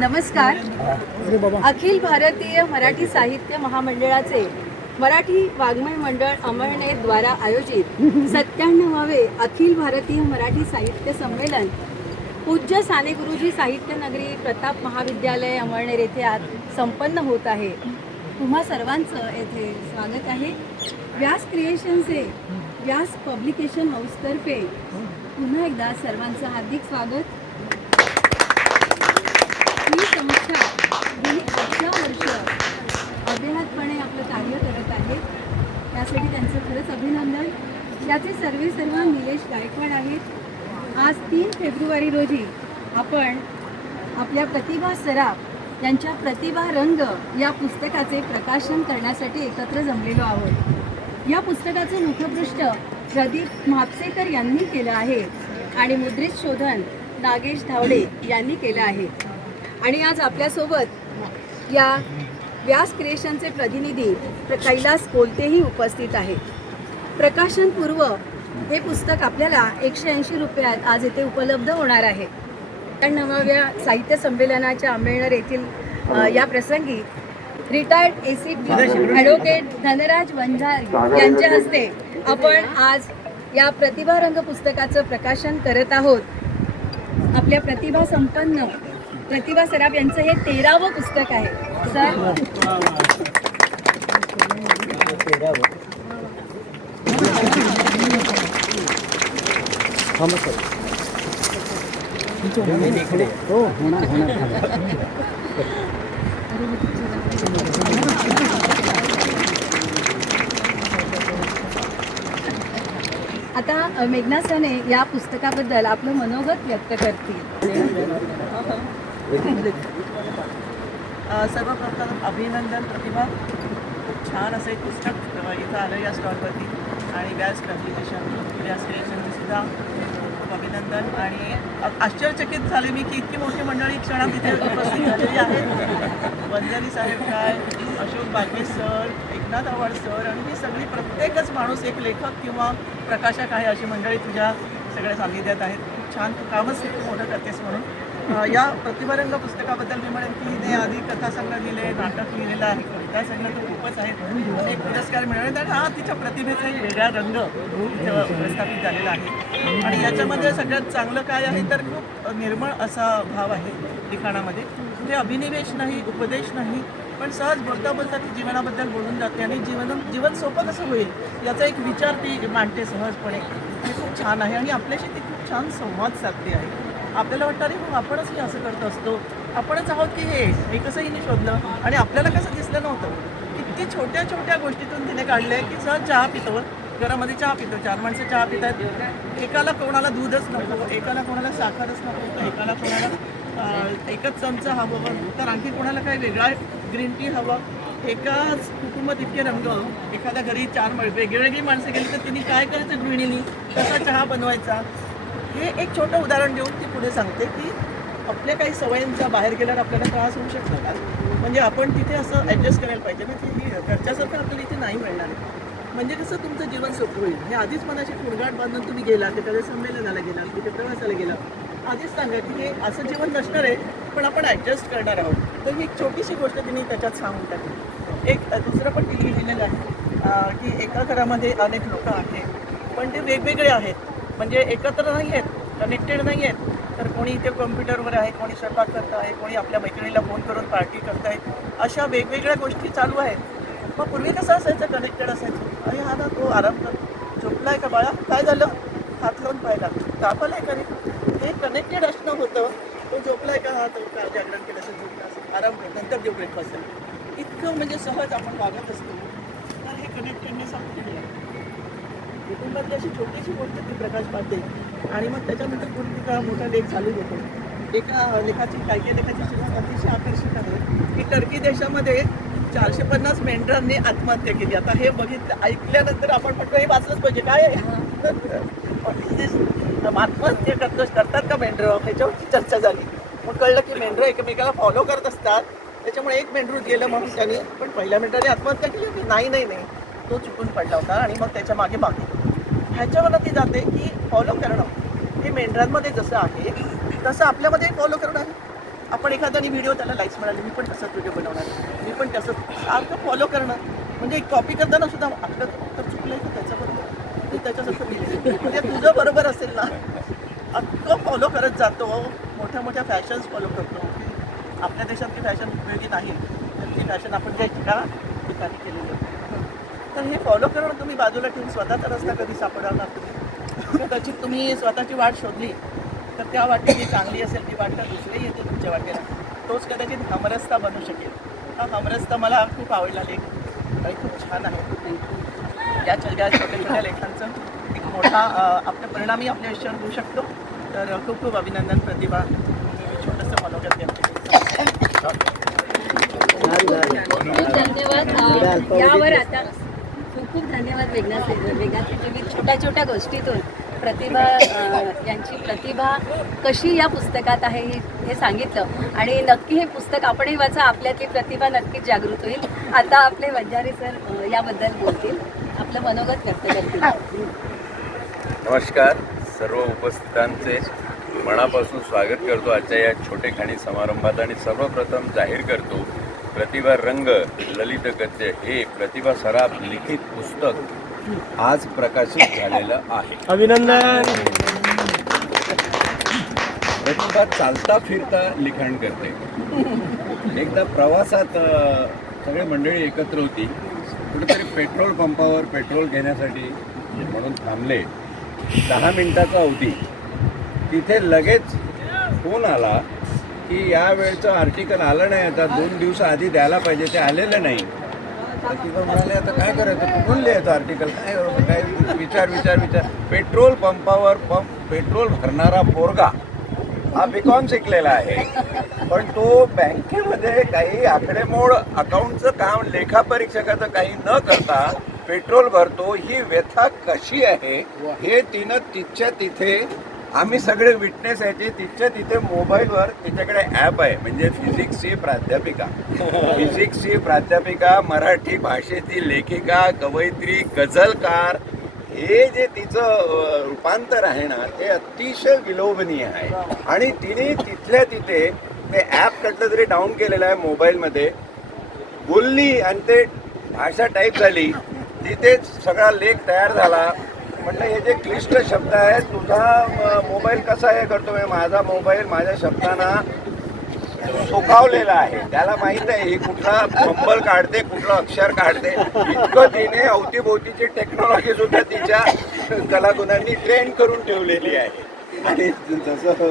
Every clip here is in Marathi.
नमस्कार. अखिल भारतीय मराठी साहित्य महामंडळाचे मराठी वाङ्मय मंडळ अमळनेर द्वारा आयोजित सत्त्याण्णवावे अखिल भारतीय मराठी साहित्य संमेलन. पूज्य साने गुरुजी साहित्य नगरी प्रताप महाविद्यालय अमळनेर येथे आज संपन्न होत आहे. तुम्हा सर्वांचं येथे स्वागत आहे. व्यास क्रिएशनचे व्यास पब्लिकेशन हाऊसतर्फे पुन्हा एकदा सर्वांचं हार्दिक स्वागत. ही संस्था गेली अठरा वर्ष अव्याहतपणे आपलं कार्य करत आहे. त्यासाठी त्यांचं खरंच अभिनंदन. याचे सर्वे सर्व निलेश गायकवाड आहेत. आज तीन फेब्रुवारी रोजी आपण आपल्या प्रतिभा सराफ यांच्या प्रतिभा रंग या पुस्तकाचे प्रकाशन करण्यासाठी एकत्र जमलेलो आहोत. या पुस्तकाचं मुखपृष्ठ प्रदीप म्हापसेकर यांनी केलं आहे आणि मुद्रित शोधन नागेश धावडे यांनी केलं आहे. आणि आज आपल्यासोबत या व्यास क्रिएशनचे प्रतिनिधी प्र- कैलास कोलतेही उपस्थित आहेत. प्रकाशनपूर्व हे पुस्तक आपल्याला एकशे ऐंशी रुपयात आज येथे उपलब्ध होणार आहे. नवाव्या साहित्य संमेलनाच्या आंबेडकर येथील या प्रसंगी retired A C advocate Dhanraj Vanjar यांच्या हस्ते आपण आज या प्रतिभारंग पुस्तकाचं प्रकाशन करत आहोत. आपल्या प्रतिभा संपन्न प्रतिभा सराफ यांचं हे तेरावं पुस्तक आहे. सर? हो होणार आता मेघना सने या पुस्तकाबद्दल आपलं मनोगत व्यक्त करतील. सर्वप्रथम अभिनंदन प्रतिभा. खूप छान असं एक पुस्तक इथं आलं या स्टॉलवरती. आणि व्यास पब्लिकेशन व्यास क्रिएशन सुद्धा खूप अभिनंदन. आणि आश्चर्यचकित झाले मी की इतकी मोठी मंडळी क्षणात इथे उपस्थित झालेली आहेत. वंजारी साहेब काय अशोक बागवे सर एकनाथ आव्हाड सर आणि ही सगळी प्रत्येकच माणूस एक लेखक किंवा प्रकाशक आहे अशी मंडळी तुझ्या सगळ्या सान्निध्यात आहेत. खूप छान तू कामच मोठं करतेस म्हणून. या प्रतिभारंग पुस्तकाबद्दल मी म्हणेन की हिने आधी कथासंग्रह लिहिले नाटक लिहिलेलं आहे कविता संग्रह तर खूपच आहे एक पुरस्कार मिळवले आणि हा तिच्या प्रतिभेचा एक वेगळा रंग प्रस्थापित झालेला आहे. आणि याच्यामध्ये सगळ्यात चांगलं काय आहे तर खूप निर्मळ असा भाव आहे लिखाणामध्ये. म्हणजे अभिनिवेश नाही उपदेश नाही पण सहज बोलता बोलता ती जीवनाबद्दल बोलून जाते आणि जीवन जीवन सोपं कसं होईल याचा एक विचार ती मांडते सहजपणे. हे खूप छान आहे आणि आपल्याशी ती खूप छान संवाद साधते आहे. आपल्याला वाटतं अरे हो आपणच हे असं करत असतो. आपणच आहोत की हे? हे कसं हिने शोधलं? आणि आपल्याला कसं दिसलं नव्हतं. किती छोट्या छोट्या गोष्टीतून तिने काढले की सहज चहा पितो. घरामध्ये चहा पितो. चार माणसं चहा पितात एकाला कोणाला दूधच नको एकाला कोणाला साखरच नको तर एकाला कोणाला एकच चमचा हवं. तर आणखी कोणाला काही वेगळा ग्रीन टी हवं? एकाच कुटुंबात इतके रंग. एखाद्या घरी चार वेगळी वेगवेगळी माणसं गेली तर तिने काय करायचं गृहिणीनी? कसा चहा बनवायचा? हे एक छोटं उदाहरण देऊन ती पुढे सांगते की आपल्या काही सवयींचा बाहेर गेल्यावर आपल्याला त्रास होऊ शकतो का म्हणजे आपण तिथे असं ॲडजस्ट करायला पाहिजे ना की हे घरच्यासारखं आपल्याला इथे नाही मिळणार. म्हणजे कसं तुमचं जीवन सोपं होईल. हे आधीच मनाची खुणगाट बांधून तुम्ही गेला एखाद्या संमेलनाला गेला कुठे प्रवासाला गेला आधीच सांगा की हे असं जीवन नसणार आहे पण आपण ॲडजस्ट करणार आहोत. तर ही एक छोटीशी गोष्ट तिने त्याच्यात सांगून टाकली. एक दुसरं पण तिने लिहिलेलं आहे की एका घरामध्ये अनेक लोक आहेत पण ते वेगवेगळे आहेत. म्हणजे एकत्र नाही आहेत कनेक्टेड नाही आहेत तर कोणी इथे कॉम्प्युटरवर आहे कोणी स्वयंपाक करत आहे कोणी आपल्या मैत्रिणीला फोन करून पार्टी करत आहेत. अशा वेगवेगळ्या गोष्टी चालू आहेत. मग पूर्वी कसं असायचं कनेक्टेड असायचं? अरे हा ना तो आराम कर. झोपला आहे का बाळा? काय झालं? हात लावून पाहिला. ताप आहे का रे? हे कनेक्टेड असणं होतं. तो झोपला आहे का? हा तो का जागरण केलं असेल झोपला असेल. आराम कर. नंतर देऊ ब्रेकफास्ट इतकं म्हणजे सहज आपण वागत असतो तर हे कनेक्टेडनेस आपण केलं कुटुंबातली अशी छोटीशी गोष्ट ती प्रकाश पाडते आणि मग त्याच्यानंतर पुढे तिचा मोठा लेख चालू होतो. एका लेखाची काही काही लेखाची सुरुवात अतिशय आकर्षक आहे की टर्की देशामध्ये चारशे पन्नास मेंढरांनी आत्महत्या केली. आता हे बघितलं ऐकल्यानंतर आपण म्हणतो हे वाचलंच पाहिजे काय? आत्महत्या करतो करतात का मेंढर? ह्याच्यावरची चर्चा झाली. मग कळलं की मेंढरं एकमेकाला फॉलो करत असतात. त्याच्यामुळे एक मेंढरूच गेलं म्हणून त्यांनी पण पहिल्या मेंढराने आत्महत्या केली होती. नाही नाही नाही. तो चुकून पडला होता आणि मग त्याच्यामागे मागे ह्याच्यावर ती जाते की फॉलो करणं. हे मेंढरांमध्ये जसं आहे तसं आपल्यामध्ये फॉलो करणं आहे. आपण एखाद्याने व्हिडिओ त्याला लाईक्स मिळाले मी पण तसंच व्हिडिओ बनवणार मी पण तसंच सारखं फॉलो करणं. म्हणजे कॉपी करताना सुद्धा आपलं तर चुकलं आहे तर त्याच्याबरोबर. ते त्याच्यासारखं लिहिलं म्हणजे तुझं बरोबर असेल ना. अख्खं फॉलो करत जातो. मोठ्या मोठ्या फॅशन्स फॉलो करतो. आपल्या देशात देशातली फॅशन उपयोगी नाही. तर ती फॅशन आपण ज्या ठिकाणा ठिकाणी केलेली आहे. तर हे फॉलो करून तुम्ही बाजूला ठेवून स्वतःचा रस्ता कधी सापडवणार तुम्ही? कदाचित तुम्ही स्वतःची वाट शोधली तर त्या वाटेची चांगली असेल ती वाट तर दुसरी येते तुमच्या वाटेला. तोच कदाचित हमरस्ता बनू शकेल. हा हमरस्ता मला खूप आवडला लेख. काही खूप छान आहे. या या छोट्या छोट्या लेखांचं एक मोठा अ, आपल्या परिणामी आपल्या आयुष्यावर होऊ शकतो. तर खूप खूप अभिनंदन प्रतिभा. छोटंसं फॉलो करते धन्यवाद. यावर आता धन्यवाद वेगळ्या वेगाचे जीवित छोट्या छोट्या गोष्टीतून प्रतिभा यांची प्रतिभा कशी या पुस्तकात आहे हे- सांगितलं. आणि नक्की हे पुस्तक आपणही वाचा आपल्यातली प्रतिभा नक्कीच जागृत होईल. आता आपले वंजारी सर याबद्दल बोलतील. आपलं मनोगत व्यक्त करतील. नमस्कार. सर्व उपस्थितांचे मनापासून स्वागत करतो. आजच्या या छोटेखाणी समारंभात आणि सर्वप्रथम जाहीर करतो प्रतिभा रंग ललित गद्य हे प्रतिभा सराफ लिखित पुस्तक आज प्रकाशित झालेलं आहे. अभिनंदन. प्रतिभा चालता फिरता लिखाण करते. एकदा प्रवासात सगळी मंडळी एकत्र होती. कुठेतरी पेट्रोल पंपावर पेट्रोल घेण्यासाठी म्हणून थांबले. दहा मिनिटाचा अवधी. तिथे लगेच फोन आला. की या वेळचं आर्टिकल आलं नाही आता दोन दिवस आधी द्यायला पाहिजे ते आलेलं नाही. तर तिथं म्हणाले आता काय करायचं? कुठून लिहायचं आर्टिकल काय काय विचार विचार विचार. पेट्रोल पंपावर पंप पेट्रोल भरणारा पोरगा हा बीकॉम शिकलेला आहे. पण तो बँकेमध्ये काही आकडेमोड अकाउंटचं काम लेखापरीक्षकाचं काही न करता पेट्रोल भरतो. ही व्यथा कशी आहे? हे तिनं तिच्या तिथे आम्ही सगळे विटनेस यायचे तिच्या तिथे मोबाईलवर तिच्याकडे ॲप आहे म्हणजे फिजिक्सची प्राध्यापिका. फिजिक्सची प्राध्यापिका मराठी भाषेतील लेखिका कवयित्री गझलकार हे जे तिचं रूपांतर आहे ना ते अतिशय विलोभनीय आहे. आणि तिने तिथल्या तिथे ते ॲप कटलं तरी डाऊन केलेलं आहे मोबाईलमध्ये. बोलली आणि ते भाषा टाईप झाली. तिथेच सगळा लेख तयार झाला. म्हटलं हे जे क्लिष्ट शब्द आहेत तुझा मोबाईल कसा हे करतो म्हणजे माझा मोबाईल माझ्या शब्दांना सुखावलेला आहे. त्याला माहीत आहे ही कुठला फंबल काढते कुठलं अक्षर काढते. इतकं तिने अवतीभोवतीची टेक्नॉलॉजी सुद्धा तिच्या कलागुणांनी ट्रेन करून ठेवलेली आहे. आणि जसं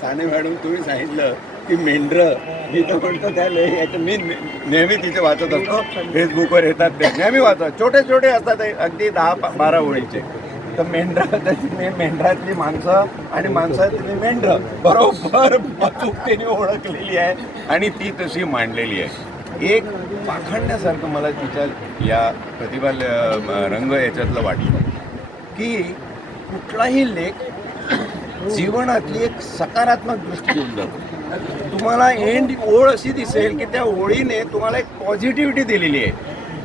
साने मॅडम तुम्ही सांगितलं की मेंढर मी तर म्हणतो त्या ले- याचं मी नेहमी तिथे वाचत असतो. फेसबुकवर येतात ते. नेहमी वाचत. छोटे छोटे असतात अगदी दहा बारा ओळीचे. तर मेंढरा त्याची मेंढरातली माणसं आणि माणसातली मेंढर. बरोबर. अचूकतेने ओळखलेली आहे आणि ती तशी मांडलेली आहे. एक पाखंड्यासारखं मला तिच्या या प्रतिभा रंग याच्यातलं वाटलं की कुठलाही लेख जीवनातली एक सकारात्मक दृष्टी घेऊन जातो. तुम्हाला एंड ओळ अशी दिसेल की त्या ओळीने तुम्हाला एक पॉझिटिव्हिटी दिलेली आहे.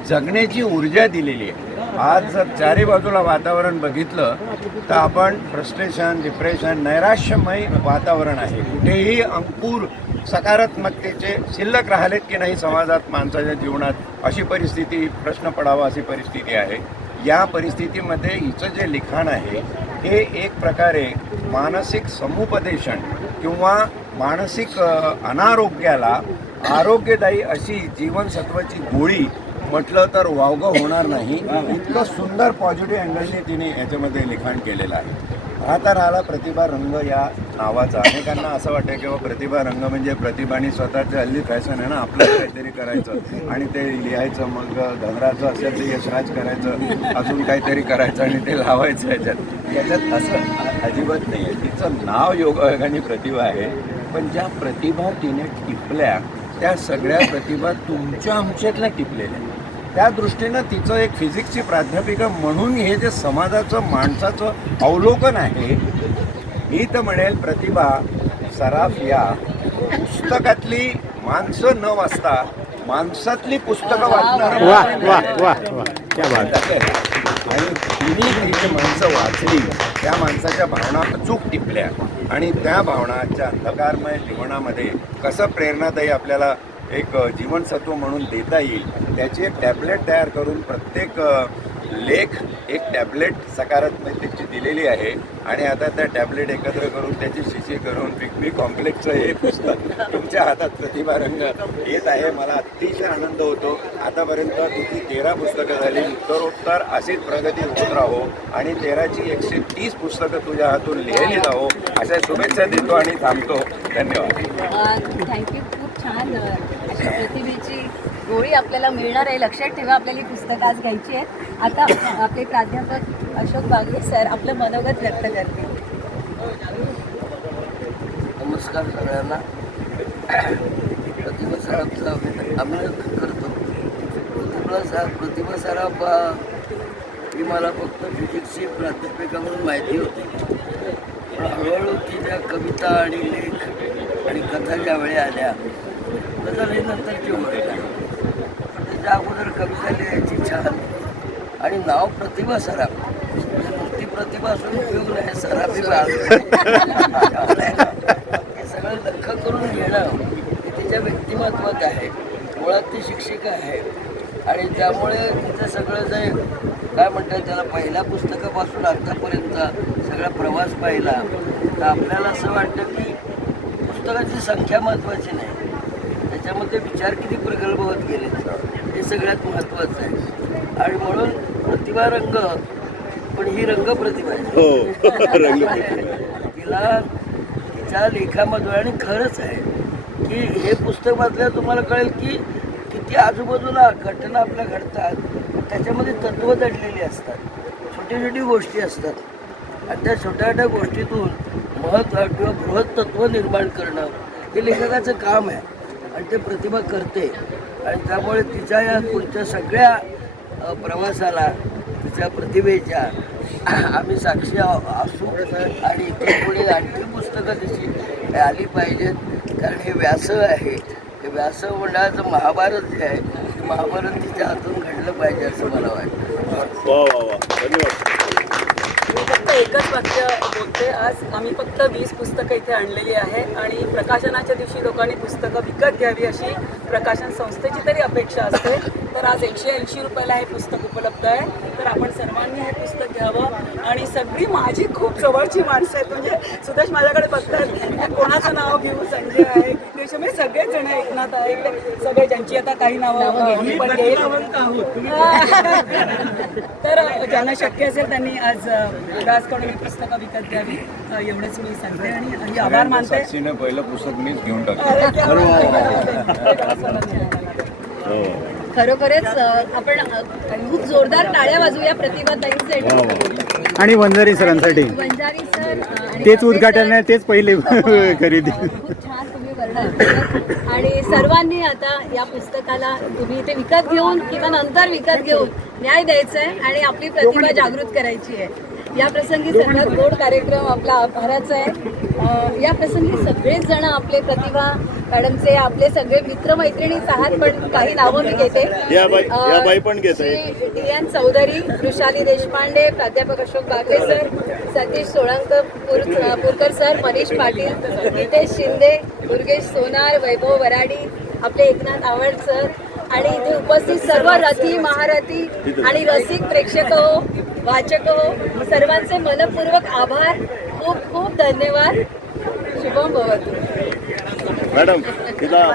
जगण्याची ऊर्जा दिलेली आहे. आज जर चारी बाजूला वातावरण बघितलं तर आपण फ्रस्ट्रेशन डिप्रेशन नैराश्यमय वातावरण आहे. कुठेही अंकुर सकारात्मकतेचे शिल्लक राहिलेत की नाही समाजात माणसाच्या जीवनात अशी परिस्थिती प्रश्न पडावा अशी परिस्थिती आहे. या परिस्थितीमध्ये हिचं जे लिखाण आहे हे एक प्रकारे मानसिक समुपदेशन किंवा मानसिक अनारोग्याला आरोग्यदायी अशी जीवनसत्वाची गोळी म्हटलं तर वावगं होणार नाही. इतकं सुंदर पॉझिटिव्ह अँगलने तिने याच्यामध्ये लिखाण केलेलं आहे. आता राहिला प्रतिभा रंग या नावाचा. अनेकांना असं वाटतं की बाबा प्रतिभा रंग म्हणजे प्रतिभानी स्वतःचे हल्ली फॅशन आहे ना आपलं काहीतरी करायचं आणि ते लिहायचं मग धनराचं असेल ते यशराज करायचं अजून काहीतरी करायचं आणि ते लावायचं याच्यात. याच्यात असं अजिबात नाही आहे. तिचं नाव योगायोगाने प्रतिभा आहे. पण ज्या प्रतिभा तिने टिपल्या त्या सगळ्या प्रतिभा तुमच्या आमच्यातल्या टिपलेल्या त्या दृष्टीनं तिचं एक फिजिक्सची प्राध्यापिका म्हणून हे जे समाजाचं माणसाचं अवलोकन आहे मी तर म्हणेल प्रतिभा सराफ या पुस्तकातली माणसं न वाचता माणसातली पुस्तकं वाचणार वा वा वा वा. क्या बात आणि तिने ती जी माणसं वाचली त्या माणसाच्या भावना अचूक टिपल्या. आणि त्या भावनाच्या अंधकारमय जीवनामध्ये कसं प्रेरणादायी आपल्याला एक जीवनसत्व म्हणून देता येईल त्याची एक टॅबलेट तयार करून प्रत्येक लेख एक टॅबलेट सकारात्मकतेची दिलेली आहे आणि आता त्या टॅबलेट एकत्र करून त्याची शिशी करून पिकमी कॉम्प्लेक्सचं हे पुस्तक. तुमच्या हातात प्रतिभारंग येत आहे. मला अतिशय आनंद होतो. आतापर्यंत तुझी तेरा पुस्तकं झाली. उत्तरोत्तर अशीच प्रगती होत राहो आणि तेराची एकशे तीस पुस्तकं तुझ्या हातून लिहिली जावो. अशा शुभेच्छा देतो आणि थांबतो. धन्यवाद. थँक्यू. छान अशा प्रतिभेची गोळी आपल्याला मिळणार आहे. लक्षात ठेवा आपल्याला ही पुस्तकं आज घ्यायची आहेत. आता आपले प्राध्यापक अशोक बागवे सर आपलं मनोगत व्यक्त करतील. नमस्कार सगळ्यांना. प्रतिभा सराफचं अभिनंदन करतो. प्रतिभा सा प्रतिभा सराफ ही मला फक्त फिजिक्सची प्राध्यापिका म्हणून माहिती होती. पण हळूहळू तिच्या कविता आणि लेख आणि कथा ज्यावेळी आल्या तसं नंतरची गोष्ट आहे त्याच्या अगोदर कविता लिहायची छान आणि नाव प्रतिभा सराफ ती प्रतिभा असून उपयोग नाही सराफी हे सगळं लख करून घेणं हे तिच्या व्यक्तिमत्वात आहे मुळात ती शिक्षिका आहे आणि त्यामुळे तिचं सगळं जे काय म्हणतात त्याला पहिल्या पुस्तकापासून आत्तापर्यंत सगळा प्रवास पाहिला तर आपल्याला असं वाटतं की पुस्तकाची संख्या महत्त्वाची नाही. त्याच्यामध्ये विचार किती प्रगल्भ होत गेले हे सगळ्यात महत्त्वाचं आहे. आणि म्हणून प्रतिभा रंग पण ही रंग प्रतिभा आहे. तिला तिच्या लेखामधून आणि खरंच आहे की हे पुस्तक वाचल्यावर तुम्हाला कळेल की किती आजूबाजूला घटना आपल्या घडतात. त्याच्यामध्ये तत्त्व दडलेली असतात. छोटी छोटी गोष्टी असतात. आणि त्या छोट्या छोट्या गोष्टीतून महत्त्व किंवा बृहत तत्त्व निर्माण करणं हे लेखकाचं काम आहे. आणि ते प्रतिभा करते. आणि त्यामुळे तिच्या या पुढच्या सगळ्या प्रवासाला तिच्या प्रतिभेच्या आम्ही साक्षी आ- असू. आणि इथे पुढे आणखी पुस्तकं तिची आली पाहिजेत. कारण हे व्यासं आहे. हे व्यासं मंडळाचं महाभारत जे आहे ते महाभारत तिच्या हातून घडलं पाहिजे असं मला वाटतं. मी फक्त एकच वाक्य बोलते. आज आम्ही फक्त वीस पुस्तकं इथे आणलेली आहे आणि प्रकाशनाच्या दिवशी लोकांनी पुस्तकं विकत घ्यावी अशी प्रकाशन संस्थेची तरी अपेक्षा असते. तर आज एकशे ऐंशी रुपयाला हे पुस्तक उपलब्ध आहे. तर आपण सर्वांनी हे पुस्तक घ्यावं. आणि सगळी माझी खूप जवळची माणसं आहेत. म्हणजे सुदेश माझ्याकडे बघतात कोणाचं नाव घेऊ संजय आहे गिरीश म्हणजे सगळेच जण एकनाथ आहे सगळे ज्यांची आता काही नावं मी पण घेईल. तर ज्यांना शक्य असेल त्यांनी आज राजकडून ही पुस्तकं विकत घ्यावी. एवढंच मी सांगते आणि आणि आभार मानते. पहिलं पुस्तक मीच घेऊन आहे. खरोखरच आपण खूप जोरदार टाळ्या वाजवूया प्रतिभा आणि वंजारी सरांसाठी. बंजारी सर तेच उद्घाटन आहे. तेच पहिले खरेदी. खूप छान तुम्ही वर्णन केलं. आणि सर्वांनी आता या पुस्तकाला तुम्ही इथे विकत घेऊन किंवा नंतर विकत घेऊन न्याय द्यायचा आहे आणि आपली प्रतिभा जागृत करायची आहे. या प्रसंगी सर्वात गोड कार्यक्रम आपला आभाराचा आहे. या प्रसंगी सगळेच जण आपले प्रतिभा मॅडमचे आपले सगळे मित्रमैत्रिणीच आहात पण काही नावं मी घेते. या बाई- अं, या बाई पण घेत. श्री डी एन चौधरी वृषाली देशपांडे प्राध्यापक अशोक बागवे सर सतीश सोळंकर पुर पुरकर सर मनीष पाटील नितेश शिंदे दुर्गेश सोनार वैभव वराडी आपले एकनाथ आवड सर आणि इथे उपस्थित सर्व रथी महारथी आणि रसिक प्रेक्षक हो वाचक हो सर्वांचे मनपूर्वक आभार. खूप खूप धन्यवाद. शुभम भवतु. मॅडम तिला